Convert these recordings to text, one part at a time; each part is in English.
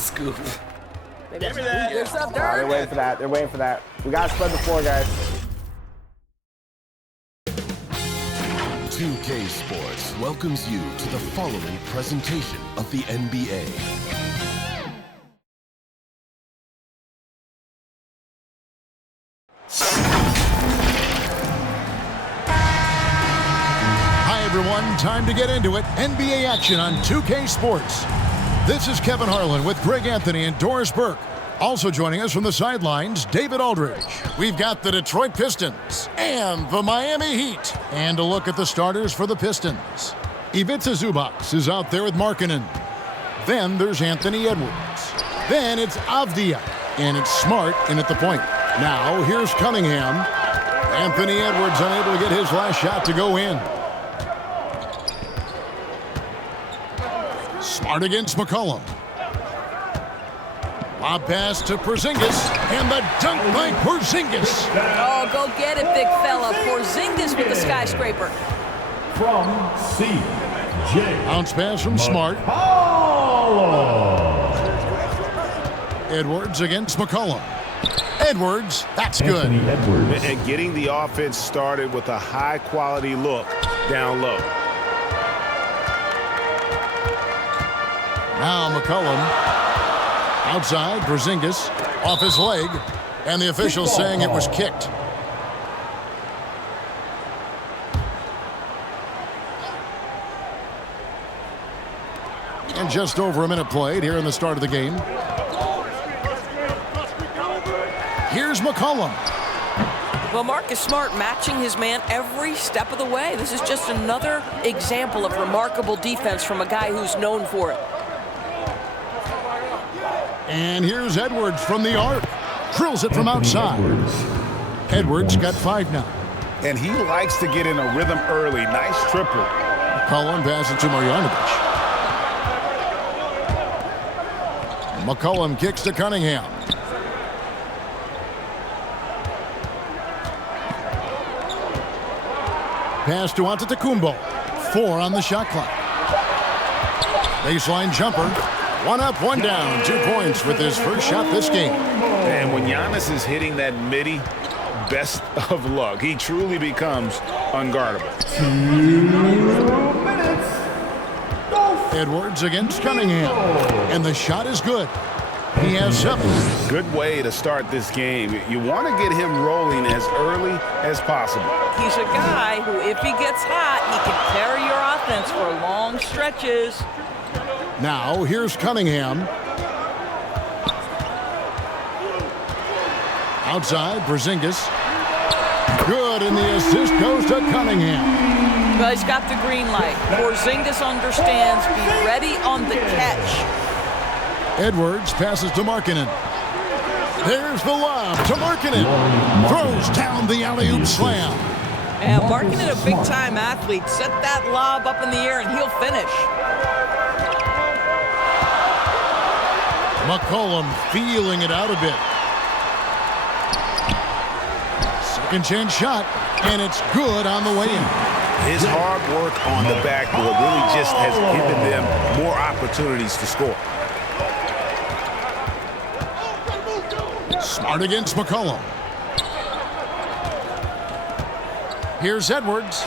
Scoop. Give me that. What's up, They're Dirk? waiting for that. They're waiting for that. We got to spread the floor, guys. 2K Sports welcomes you to the following presentation of the NBA. Hi, everyone. Time to get into it. NBA action on 2K Sports. This is Kevin Harlan with Greg Anthony and Doris Burke. Also joining us from the sidelines, David Aldridge. We've got the Detroit Pistons and the Miami Heat. And a look at the starters for the Pistons. Ivica Zubac is out there with Markkanen. Then there's Anthony Edwards. Then it's Avdia. And it's Smart in at the point. Now here's Cunningham. Anthony Edwards unable to get his last shot to go in. Smart against McCollum. Lob pass to Porzingis, and the dunk by Porzingis. Oh, go get it, big fella. Porzingis with the skyscraper. From CJ. Bounce pass from Smart. Edwards against McCollum. Edwards, that's good. Anthony Edwards. And getting the offense started with a high-quality look down low. Now McCollum. Outside, Porzingis off his leg, and the official saying it was kicked. And just over a minute played here in the start of the game. Here's McCollum. Well, Marcus Smart matching his man every step of the way. This is just another example of remarkable defense from a guy who's known for it. And here's Edwards from the arc. Drills it from outside. Edwards got 5 now. And he likes to get in a rhythm early. Nice triple. McCollum passes to Marjanovic. McCollum kicks to Cunningham. Pass to Antetokounmpo. 4 on the shot clock. Baseline jumper. 1 up, 1 down. 2 points with his first shot this game. And when Giannis is hitting that midi, best of luck. He truly becomes unguardable. 2 minutes. Edwards against Cunningham. And the shot is good. He has 7. Good way to start this game. You want to get him rolling as early as possible. He's a guy who, if he gets hot, he can carry your offense for long stretches. Now, here's Cunningham. Outside, Porzingis. Good, and the assist goes to Cunningham. Well, he's got the green light. Porzingis understands. Be ready on the catch. Edwards passes to Markkanen. There's the lob to Markkanen. Throws down the alley-oop slam. And Markkanen, a big-time athlete. Set that lob up in the air, and he'll finish. McCollum feeling it out a bit. Second chance shot, and it's good on the way in. His hard work on the backboard really just has given them more opportunities to score. Smart against McCollum. Here's Edwards.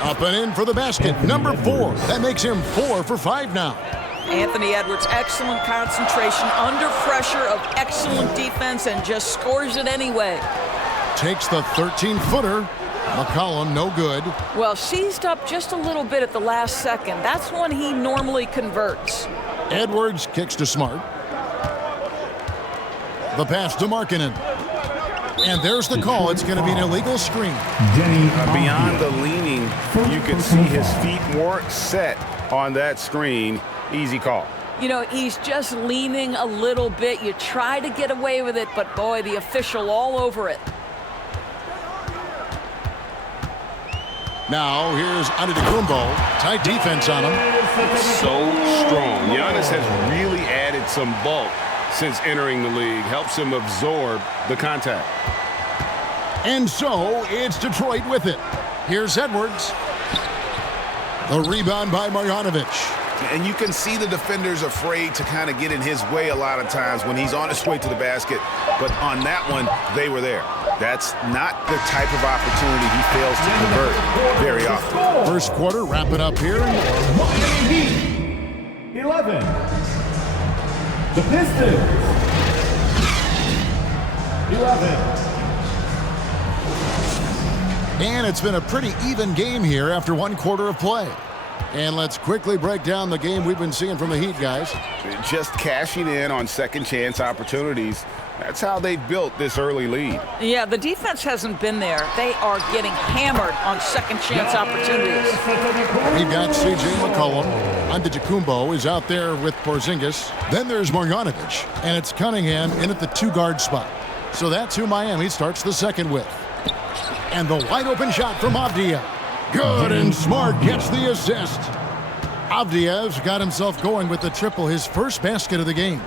Up and in for the basket. Number 4. That makes him 4 for 5 now. Anthony Edwards, excellent concentration, under pressure of excellent defense, and just scores it anyway. Takes the 13-footer. McCollum, no good. Well, seized up just a little bit at the last second. That's when he normally converts. Edwards kicks to Smart. The pass to Markkanen. And there's the call. It's going to be an illegal screen. Beyond the leaning, you can see his feet weren't set on that screen. Easy call. You know, he's just leaning a little bit. You try to get away with it, but boy, the official all over it. Now, here's Antetokounmpo. Tight defense on him. So strong. Giannis has really added some bulk since entering the league. Helps him absorb the contact. And so, it's Detroit with it. Here's Edwards. The rebound by Marjanovic. And you can see the defenders afraid to kind of get in his way a lot of times when he's on his way to the basket. But on that one, they were there. That's not the type of opportunity he fails to convert very often. First quarter wrapping up here. Miami Heat, 11. The Pistons, 11. And it's been a pretty even game here after one quarter of play. And let's quickly break down the game we've been seeing from the Heat, guys. Just cashing in on second chance opportunities. That's how they built this early lead. Yeah, the defense hasn't been there. They are getting hammered on second chance opportunities. We've got C.J. McCollum. Antetokounmpo is out there with Porzingis. Then there's Marjanovic. And it's Cunningham in at the two-guard spot. So that's who Miami starts the second with. And the wide-open shot from Avdija. Good, and Smart gets the assist. Avdija's got himself going with the triple, his first basket of the game.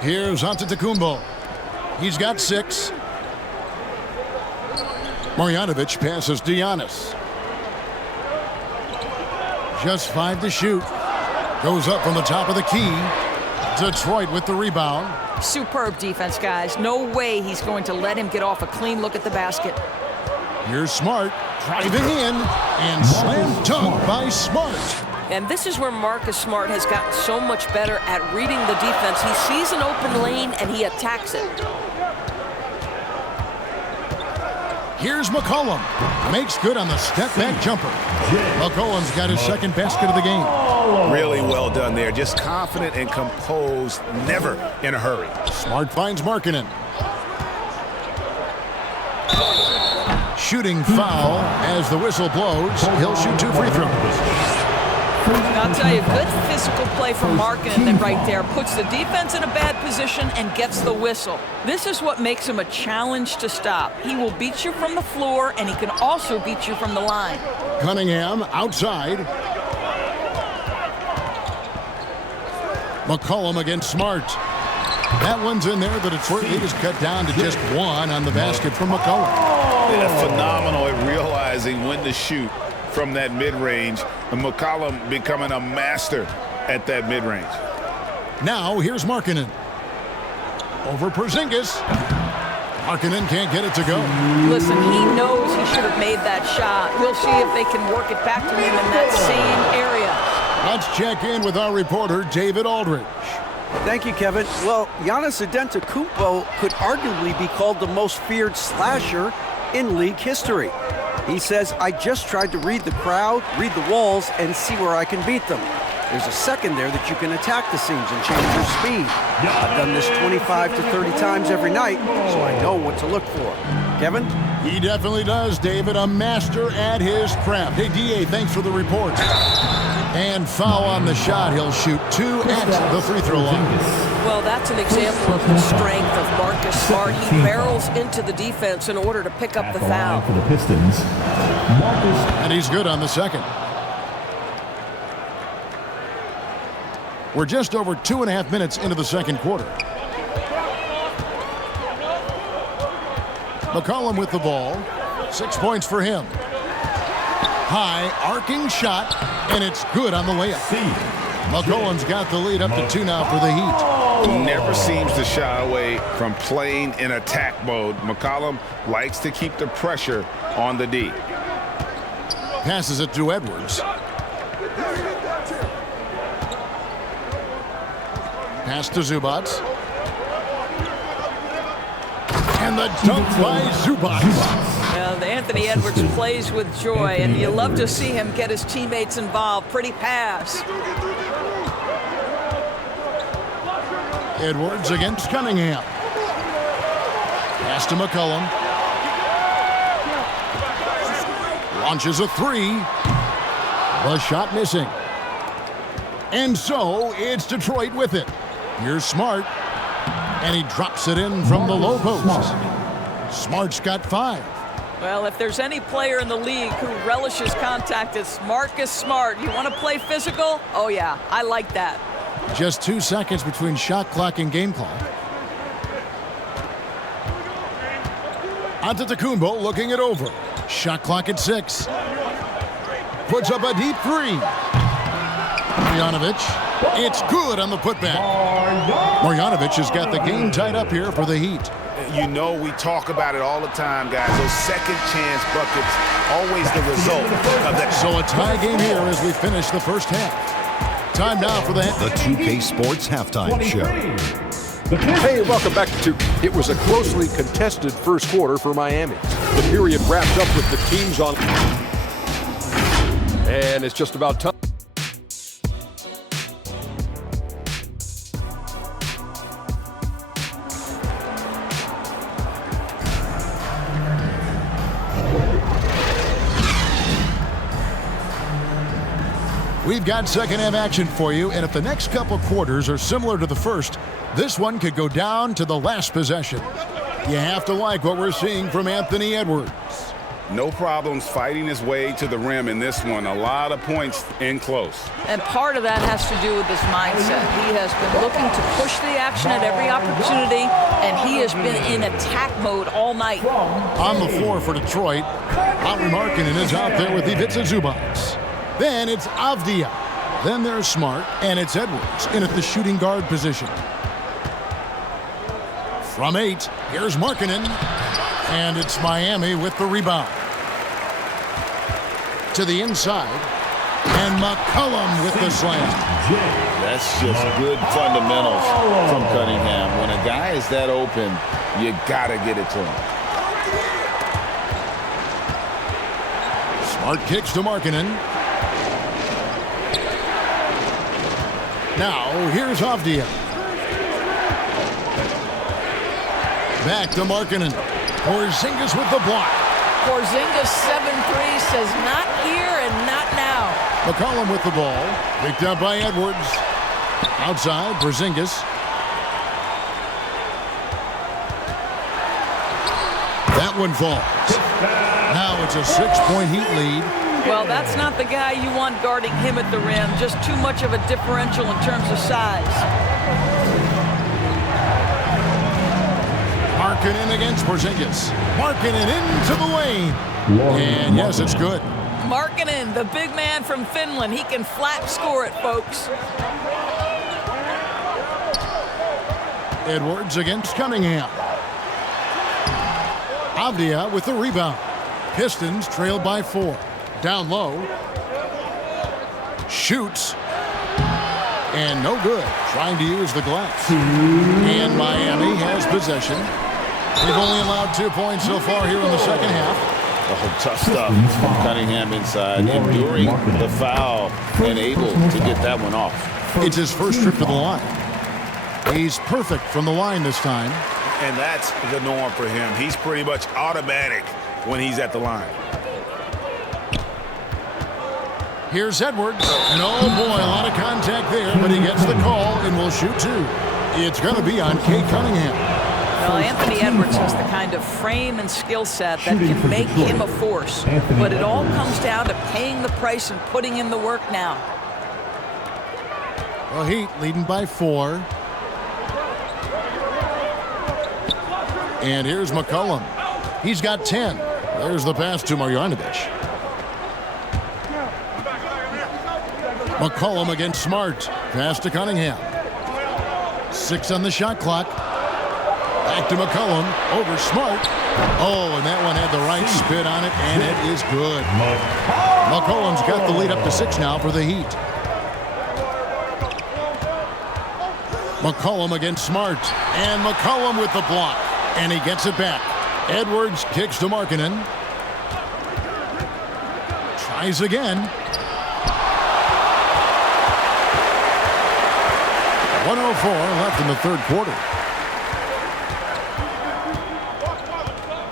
Here's Antetokounmpo. He's got 6. Marjanovic passes Giannis. Just 5 to shoot. Goes up from the top of the key. Detroit with the rebound. Superb defense, guys. No way he's going to let him get off a clean look at the basket. Here's Smart driving in and slam dunk by Smart. And this is where Marcus Smart has gotten so much better at reading the defense. He sees an open lane and he attacks it. Here's McCollum. Makes good on the step-back jumper. McCollum's got his second basket of the game. Really well done there. Just confident and composed, never in a hurry. Smart finds Markkanen. Shooting foul as the whistle blows. He'll shoot 2 free throws. I'll tell you, good physical play from Markkanen right there. Puts the defense in a bad position and gets the whistle. This is what makes him a challenge to stop. He will beat you from the floor, and he can also beat you from the line. Cunningham outside. McCollum against Smart. That one's in there. The Detroit lead is cut down to just 1 on the basket from McCollum. Yeah, phenomenal at realizing when to shoot from that mid-range. And McCollum becoming a master at that mid-range. Now here's Markkanen. Over Porzingis. Markkanen can't get it to go. Listen, he knows he should have made that shot. We'll see if they can work it back to him in that same area. Let's check in with our reporter, David Aldridge. Thank you, Kevin. Well, Giannis Antetokounmpo could arguably be called the most feared slasher in league history. He says, I just tried to read the crowd, read the walls, and see where I can beat them. There's a second there that you can attack the seams and change your speed. I've done this 25 to 30 times every night, so I know what to look for. Kevin? He definitely does, David. A master at his craft. Hey, D.A., thanks for the report. And foul on the shot. He'll shoot 2 at the free throw line. Well, that's an example of the strength of Marcus Smart. He barrels into the defense in order to pick up the foul. For the Pistons, Marcus. And he's good on the second. We're just over 2.5 minutes into the second quarter. McCollum with the ball. 6 points for him. High, arcing shot, and it's good on the layup. McCollum's got the lead up to 2 now for the Heat. Never seems to shy away from playing in attack mode. McCollum likes to keep the pressure on the D. Passes it to Edwards. Pass to Zubac. And the dunk by Zubac. Well, Anthony Edwards plays with joy, and you love to see him get his teammates involved. Pretty pass. Edwards against Cunningham. Pass to McCollum. Launches a 3. The shot missing. And so it's Detroit with it. Here's Smart. And he drops it in from the low post. Smart's got 5. Well, if there's any player in the league who relishes contact, it's Marcus Smart. You want to play physical? Oh, yeah, I like that. Just 2 seconds between shot clock and game clock. Antetokounmpo looking it over. Shot clock at 6. puts up a deep three. Marjanovic, it's good on the putback. Marjanovic has got the game tied up here for the Heat. You know, we talk about it all the time, guys. Those second chance buckets, always the result of that. So a tie game here as we finish the first half. Time now for the 2K Sports Halftime Show. Hey, welcome back to 2K. It was a closely contested first quarter for Miami. The period wrapped up with the teams on. And it's just about time. We've got second half action for you, and if the next couple quarters are similar to the first, this one could go down to the last possession. You have to like what we're seeing from Anthony Edwards. No problems fighting his way to the rim in this one. A lot of points in close. And part of that has to do with his mindset. He has been looking to push the action at every opportunity, and he has been in attack mode all night. On the floor for Detroit, Lauri Markkanen is out there with Ivica Zubac. Then it's Avdia. Then there's Smart, and it's Edwards in at the shooting guard position. From 8, here's Markkanen, and it's Miami with the rebound. To the inside, and McCollum with the slam. That's just good fundamentals from Cunningham. When a guy is that open, you gotta get it to him. Smart kicks to Markkanen. Now, here's Avdia. Back to Markkanen. Porzingis with the block. Porzingis 7-3 says not here and not now. McCollum with the ball. Picked up by Edwards. Outside, Porzingis. That one falls. Now it's a 6-point Heat lead. Well, that's not the guy you want guarding him at the rim. Just too much of a differential in terms of size. Markkanen against Porzingis. Markkanen into the lane. And yes, it's good. Markkanen, the big man from Finland. He can flat score it, folks. Edwards against Cunningham. Avdia with the rebound. Pistons trailed by 4. Down low. Shoots. And no good. Trying to use the glass. And Miami has possession. They've only allowed 2 points so far here in the second half. Oh, tough stuff from Cunningham inside. Enduring the foul and able to get that one off. It's his first trip to the line. He's perfect from the line this time. And that's the norm for him. He's pretty much automatic when he's at the line. Here's Edwards. And oh boy, a lot of contact there, but he gets the call and will shoot 2. It's going to be on Kate Cunningham. Well, Anthony Edwards has the kind of frame and skill set that can make him a force. But it all comes down to paying the price and putting in the work now. Well, Heat leading by 4. And here's McCollum. He's got 10. There's the pass to Marjanovic. McCollum against Smart. Pass to Cunningham. 6 on the shot clock. Back to McCollum. Over Smart. Oh, and that one had the right spin on it, and it is good. McCollum's got the lead up to 6 now for the Heat. McCollum against Smart. And McCollum with the block. And he gets it back. Edwards kicks to Markkanen. Tries again. 1:04 left in the third quarter.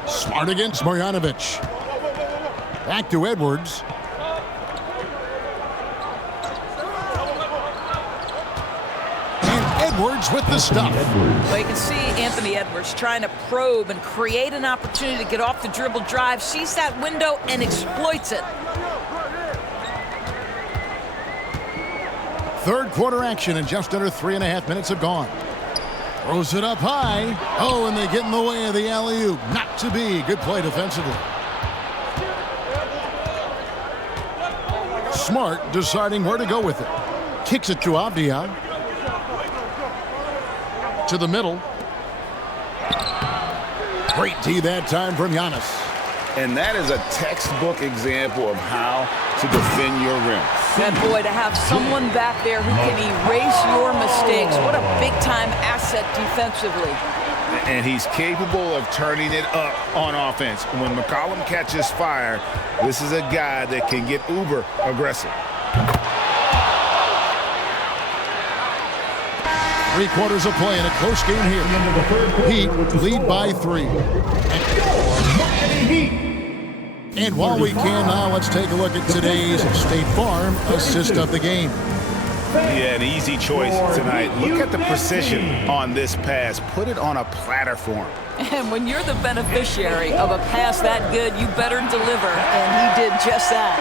Smart against Marjanovic. Back to Edwards. And Edwards with the stuff. Well, you can see Anthony Edwards trying to probe and create an opportunity to get off the dribble drive, sees that window and exploits it. Third quarter action, and just under 3.5 minutes have gone. Throws it up high. Oh, and they get in the way of the alley-oop. Not to be. Good play defensively. Smart deciding where to go with it. Kicks it to Avdia. To the middle. Great D that time from Giannis. And that is a textbook example of how to defend your rim. And boy, to have someone back there who can erase your mistakes, what a big-time asset defensively. And he's capable of turning it up on offense. When McCollum catches fire, this is a guy that can get uber aggressive. 3 quarters of play in a close game here. Heat lead by 3. And while we can now, let's take a look at today's State Farm assist of the game. Yeah, an easy choice tonight. Look at the precision on this pass. Put it on a platter for him. And when you're the beneficiary of a pass that good, you better deliver, and he did just that.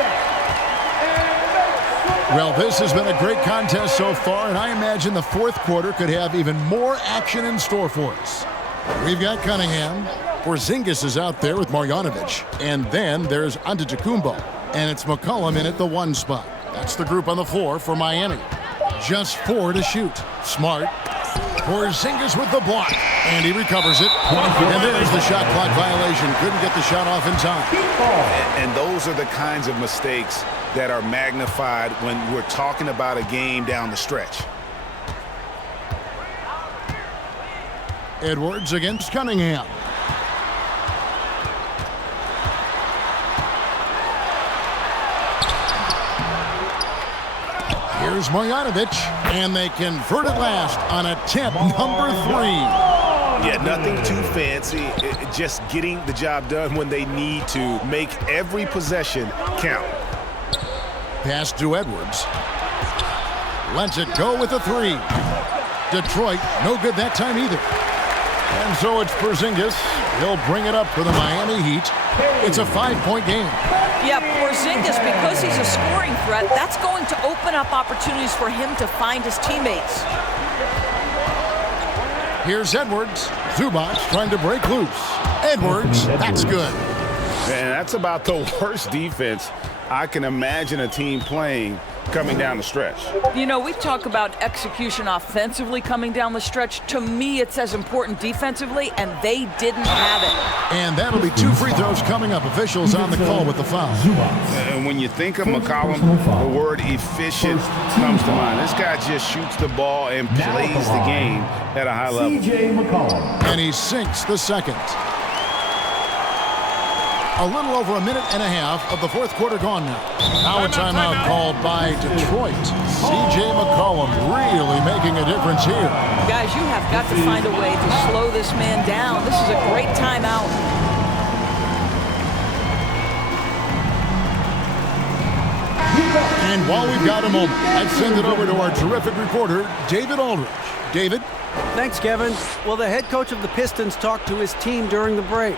Well, this has been a great contest so far, and I imagine the fourth quarter could have even more action in store for us. We've got Cunningham. Porzingis is out there with Marjanovic. And then there's Antetokounmpo. And it's McCollum in at the 1 spot. That's the group on the floor for Miami. Just 4 to shoot. Smart. Porzingis with the block. And he recovers it. And there's the shot clock violation. Couldn't get the shot off in time. And those are the kinds of mistakes that are magnified when we're talking about a game down the stretch. Edwards against Cunningham. Here's Marjanovic, and they convert it last on attempt number 3. Yeah, nothing too fancy. Just getting the job done when they need to. Make every possession count. Pass to Edwards. Lets it go with a 3. Detroit, no good that time either. And so it's Porzingis. He'll bring it up for the Miami Heat. It's a 5-point game. Yeah, Porzingis, because he's a scoring threat, that's going to open up opportunities for him to find his teammates. Here's Edwards. Zubac trying to break loose. Edwards, that's good. And that's about the worst defense I can imagine a team playing coming down the stretch. You know, we talk about execution offensively coming down the stretch. To me, it's as important defensively, and they didn't have it. And that'll be 2 free throws coming up. Officials on the call with the foul. And when you think of McCollum, the word efficient comes to mind. This guy just shoots the ball and plays the game at a high level. And he sinks the second. A little over a minute and a half of the fourth quarter gone now. Now a timeout called by Detroit. C.J. McCollum really making a difference here. Guys, you have got to find a way to slow this man down. This is a great timeout. And while we've got a moment, let's send it over to our terrific reporter, David Aldridge. David? Thanks, Kevin. Well, the head coach of the Pistons talked to his team during the break.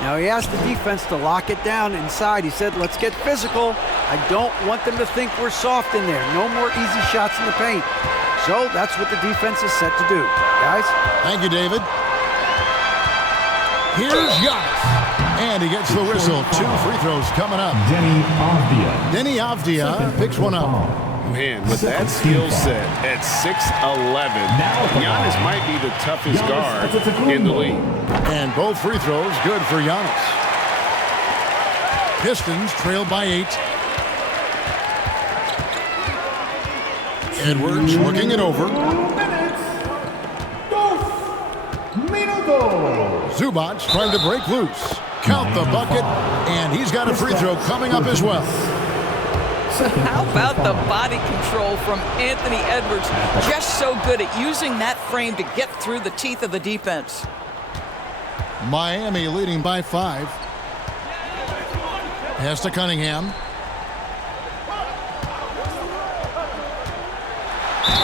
Now, he asked the defense to lock it down inside. He said, let's get physical. I don't want them to think we're soft in there. No more easy shots in the paint. So that's what the defense is set to do. Guys? Thank you, David. Here's Giannis. And he gets the whistle. 2 free throws coming up. Denny Avdia picks one up. Man, with that skill set at 6'11", Giannis might be the toughest guard in the league. And both free throws good for Giannis. Pistons trailed by 8. Edwards looking it over. Zubac trying to break loose. Count the bucket, and he's got a free throw coming up as well. How about the body control from Anthony Edwards? Just so good at using that frame to get through the teeth of the defense. Miami leading by 5. Pass to Cunningham.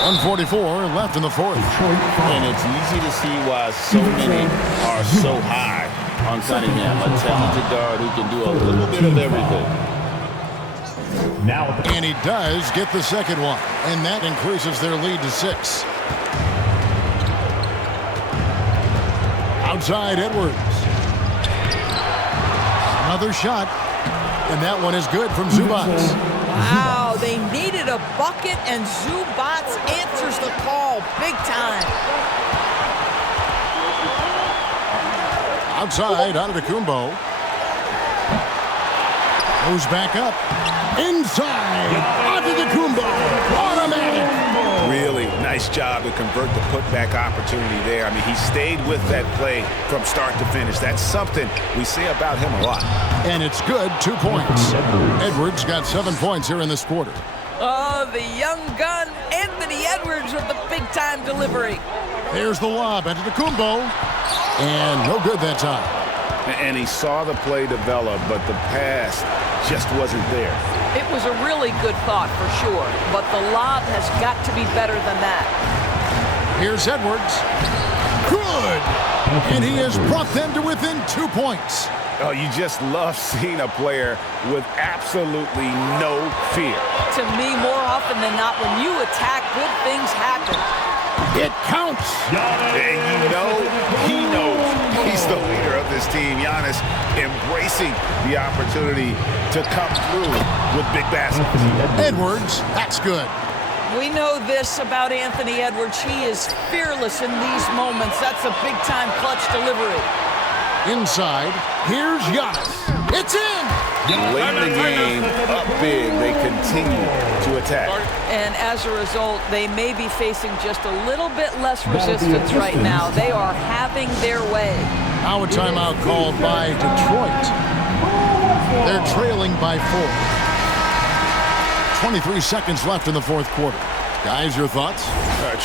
1:44 left in the fourth. And it's easy to see why so many are so high on Cunningham, a talented guard who can do a little bit of everything. And he does get the second one, and that increases their lead to 6. Outside Edwards. Another shot, and that one is good from Zubac. Wow, Oh, they needed a bucket, and Zubats answers the call big time. Outside, Antetokounmpo. Goes back up. Inside, Antetokounmpo. Automatic. Really nice job to convert the putback opportunity there. I mean, he stayed with that play from start to finish. That's something we say about him a lot. And it's good, 2 points. Edwards got 7 points here in this quarter. Oh, the young gun, Anthony Edwards with the big-time delivery. There's the lob, Antetokounmpo. And no good that time. And he saw the play develop, but the pass just wasn't there. It was a really good thought for sure, but the lob has got to be better than that. Here's Edwards. Good! And he has brought them to within 2 points. Oh, you just love seeing a player with absolutely no fear. To me, more often than not, when you attack, good things happen. It counts. And you know, he knows he's the leader of this team. Giannis embracing the opportunity to come through with big baskets. Edwards, that's good. We know this about Anthony Edwards. He is fearless in these moments. That's a big-time clutch delivery. Inside, here's Giannis. It's in! Late in the game, up big, they continue to attack. And as a result, they may be facing just a little bit less resistance right now. They are having their way. Now a timeout called by Detroit. They're trailing by 4. 23 seconds left in the fourth quarter. Guys, your thoughts?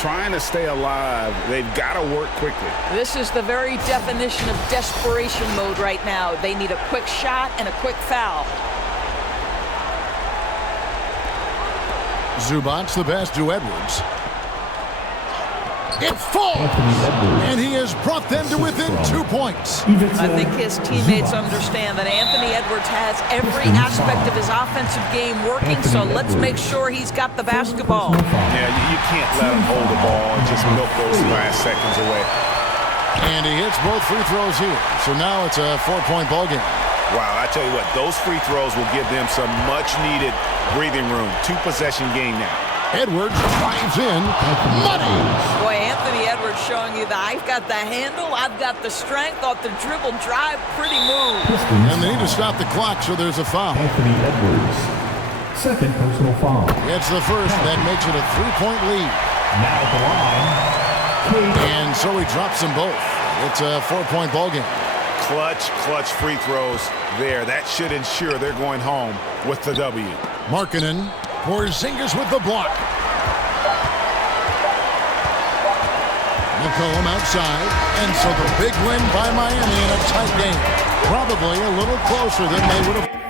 Trying to stay alive, they've got to work quickly. This is the very definition of desperation mode right now. They need a quick shot and a quick foul. Zubats the pass to Edwards. It falls! And he has brought them to within 2 points. I think his teammates understand that Anthony Edwards has every aspect of his offensive game working, so let's make sure he's got the basketball. Yeah, you can't let him hold the ball and just milk those last seconds away. And he hits both free throws here. So now it's a 4-point ball game. Wow, I tell you what, those free throws will give them some much-needed breathing room. 2-possession game now. Edwards drives in. Money! Boy, Anthony Edwards showing you that I've got the handle, I've got the strength, off the dribble drive, pretty move. And they need to stop the clock, so there's a foul. Anthony Edwards. Second personal foul. It's the first. That makes it a 3-point lead. Now at the line. And so he drops them both. It's a 4-point ball game. Clutch free throws there. That should ensure they're going home with the W. Markkanen. Porzingis with the block. McCollum outside. And so the big win by Miami in a tight game. Probably a little closer than they would have.